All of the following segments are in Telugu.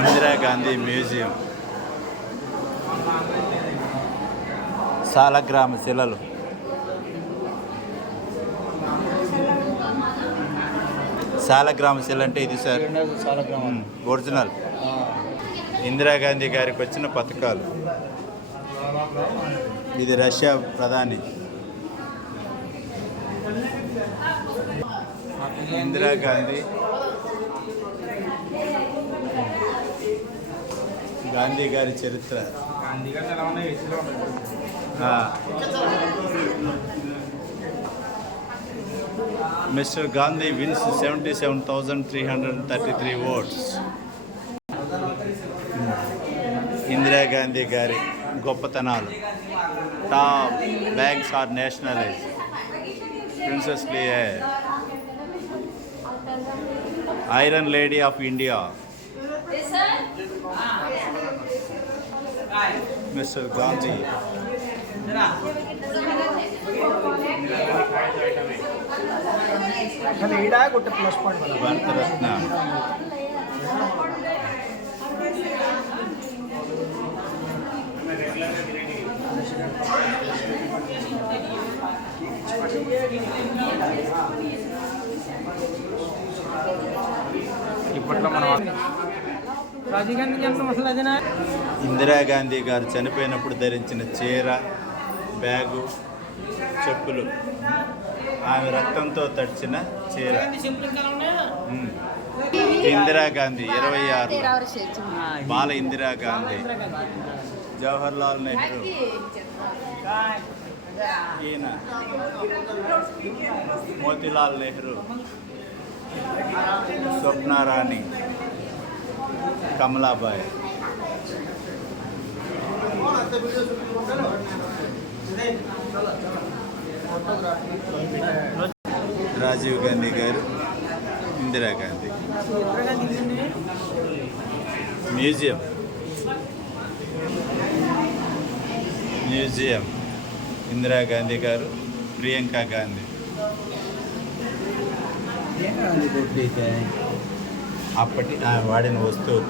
ఇందిరాగాంధీ మ్యూజియం. సాలగ్రామ శిలలు. సాలగ్రామ శిల అంటే ఇది సార్. ఒరిజినల్. ఇందిరాగాంధీ గారికి వచ్చిన పథకాలు. ఇది రష్యా ప్రధాని. ఇందిరాగాంధీ గాంధీ గారి చరిత్ర. Mr Gandhi wins seventy seven thousand three hundred thirty three votes. Indira Gandhi గారి గొప్పతనాలు. Top banks are nationalise. Princess Lear iron lady of India. Mr Gandhi. Bharat Ratna. ఇప్పట్లో మనం రాజీవ్ గాంధీ జన్మం అసలు అదేనా ఇందిరాగాంధీ గారు చనిపోయినప్పుడు ధరించిన చీర బ్యాగు చెప్పులు. ఆమె రక్తంతో తడిచిన చీర. ఇందిరాగాంధీ ఇరవై ఆరు. బాల ఇందిరాగాంధీ. జవహర్లాల్ నెహ్రూ. ఈయన. మోతిలాల్ నెహ్రూ. స్వప్నారాణి. కమలాబాయ్. రాజీవ్ గాంధీ గారు ఇందిరాగాంధీ మ్యూజియం. మ్యూజియం. ఇందిరాగాంధీ గారు ప్రియాంక గాంధీ. అప్పటి వాడిన వస్తువు.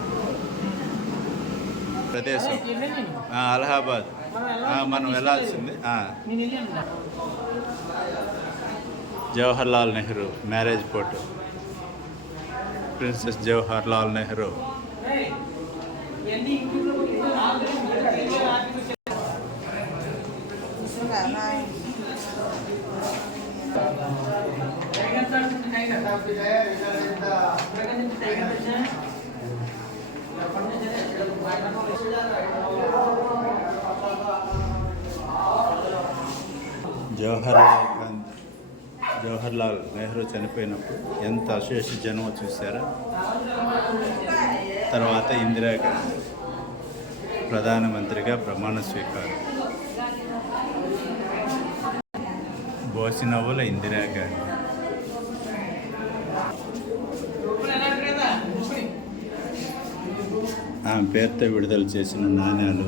ప్రదేశం. అలహాబాద్. మనం వెళ్ళాల్సింది Jawaharlal Nehru marriage photo. Princess Jawaharlal Nehru. ఇవన్నీ యూట్యూబ్లో జవహర్లాల్ గాంధీ జవహర్లాల్ నెహ్రూ చనిపోయినప్పుడు ఎంత అశేష జనం చూశారా? తర్వాత ఇందిరాగాంధీ ప్రధానమంత్రిగా ప్రమాణ స్వీకారం. బోసినవ్వుల ఇందిరాగాంధీ ఆమె పేరుతో విడుదల చేసిన నాణ్యాలు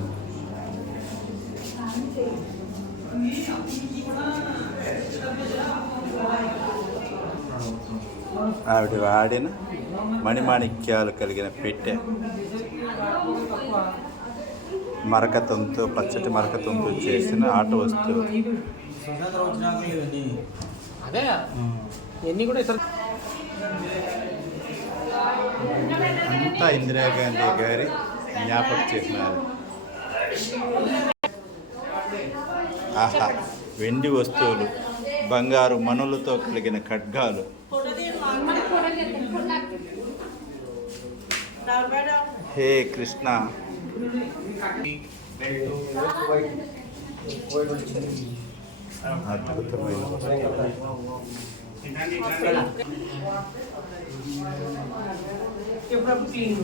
ఆవిడ వాడిన మణిమాణిక్యాలు కలిగిన పెట్టె. మరకతంతో పచ్చటి మరకతంతో చేసిన ఆట వస్తువు. అదే. కూడా ఇతర అంతా ఇందిరాగాంధీ గారి జ్ఞాపక చిహ్నాలు. ఆహా వెండి వస్తువులు బంగారు మనులతో కలిగిన ఖడ్గాలు. హే కృష్ణ. అద్భుతమైన ఎప్పుడప్పుడు క్లీన్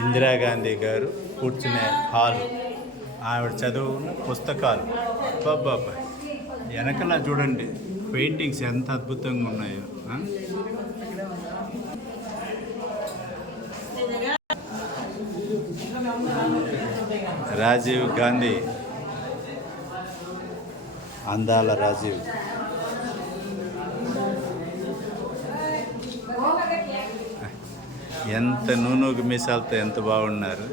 ఇందిరాగాంధీ గారు కూర్చునే హాల్. ఆవిడ చదువున్న పుస్తకాలు. బాబా వెనకలా చూడండి పెయింటింగ్స్ ఎంత అద్భుతంగా ఉన్నాయో రాజీవ్ గాంధీ. అందాల రాజీవ్. ఎంత నూనూకి మీసాలతో ఎంత బాగున్నారు.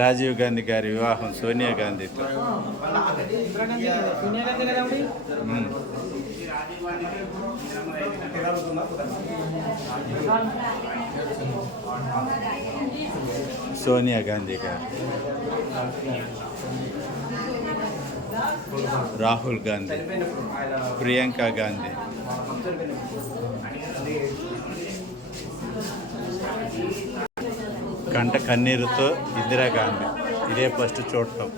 రాజీవ్ గాంధీ గారి వివాహం సోనియా గాంధీతో. సోనియా గాంధీ గారు. రాహుల్ గాంధీ. ప్రియాంక గాంధీ. కంట కన్నీరుతో ఇందిరాగాంధీ ఇదే ఫస్ట్ చూడటం.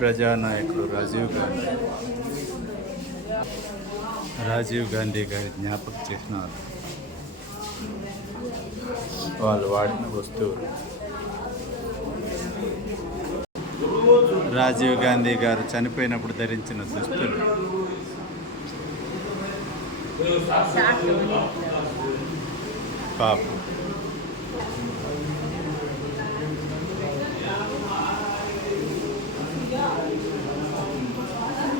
ప్రజానాయకుడు రాజీవ్ గాంధీ. రాజీవ్ గాంధీ గారి జ్ఞాపక చిహ్నాలు వాళ్ళు వాడిన వస్తువులు. రాజీవ్ గాంధీ గారు చనిపోయినప్పుడు ధరించిన దుస్తులు. పాపం.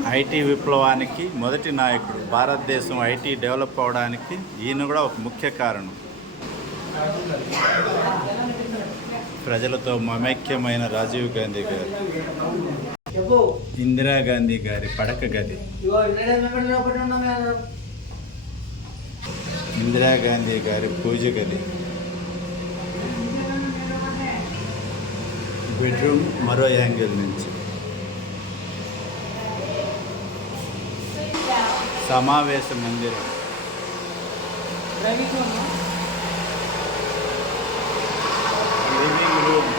ఐటీ విప్లవానికి మొదటి నాయకుడు. భారతదేశం ఐటీ డెవలప్ అవడానికి ఈయన కూడా ఒక ముఖ్య కారణం. ప్రజలతో మమైక్యమైన రాజీవ్ గాంధీ గారు. ఇందిరాగాంధీ గారి పడక గది. ఇందిరాగాంధీ గారి పూజ గది. బెడ్రూమ్ మరో యాంగిల్ నుంచి. సమావేశ మందిరం. లివింగ్ రూమ్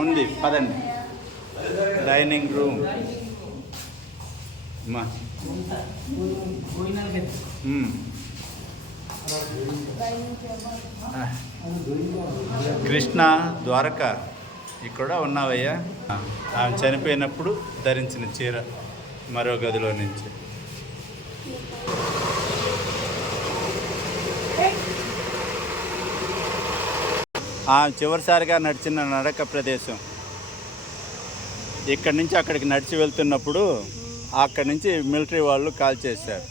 ఉంది పదండి. డైనింగ్ రూమ్ మా. కృష్ణ ద్వారక ఇక్కడ ఉన్నావయ్యా? ఆమె చనిపోయినప్పుడు ధరించిన చీర మరో గదిలో నుంచి. ఆ చివరిసారిగా నడిచిన నడక ప్రదేశం. ఇక్కడి నుంచి అక్కడికి నడిచి వెళ్తున్నప్పుడు అక్కడి నుంచి మిలిటరీ వాళ్ళు కాల్ చేశారు.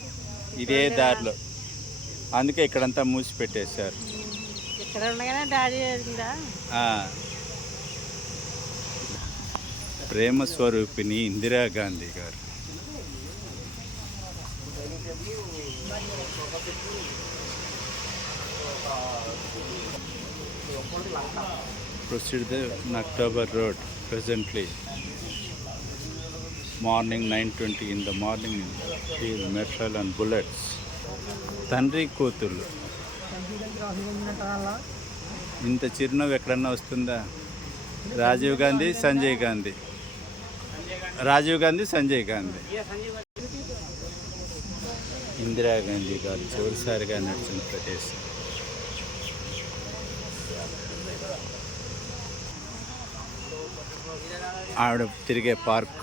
ఇదే దారిలో. అందుకే ఇక్కడంతా మూసి పెట్టేశారు. ప్రేమ స్వరూపిణి ఇందిరాగాంధీ గారు. Proceed October road presently. Morning nine twenty in the morning mitral and bullets. తండ్రి కూతుళ్ళు. ఇంత చిరునవ్వు ఎక్కడన్నా వస్తుందా? రాజీవ్ గాంధీ సంజయ్ గాంధీ. రాజీవ్ గాంధీ సంజయ్ గాంధీ. ఇందిరాగాంధీ గారు చివరిసారిగా నడిచిన ప్రదేశం. ఆవిడ తిరిగే పార్క్.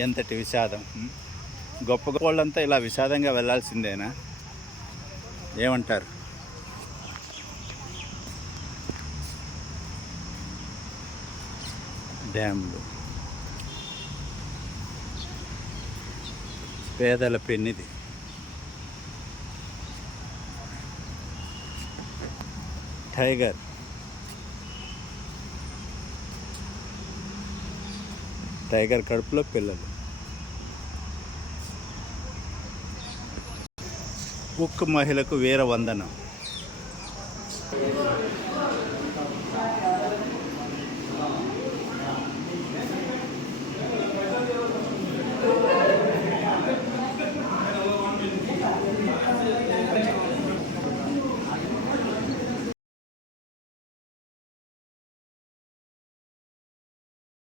ఎంతటి విషాదం గొప్ప గొప్ప వాళ్ళంతా ఇలా విషాదంగా వెళ్ళాల్సిందేనా ఏమంటారు? డ్యామ్లు. పేదల పెన్నిది టైగర్. టైగర్ కడుపులో పిల్లలు. ఉక్కు మహిళకు వీర వందనం.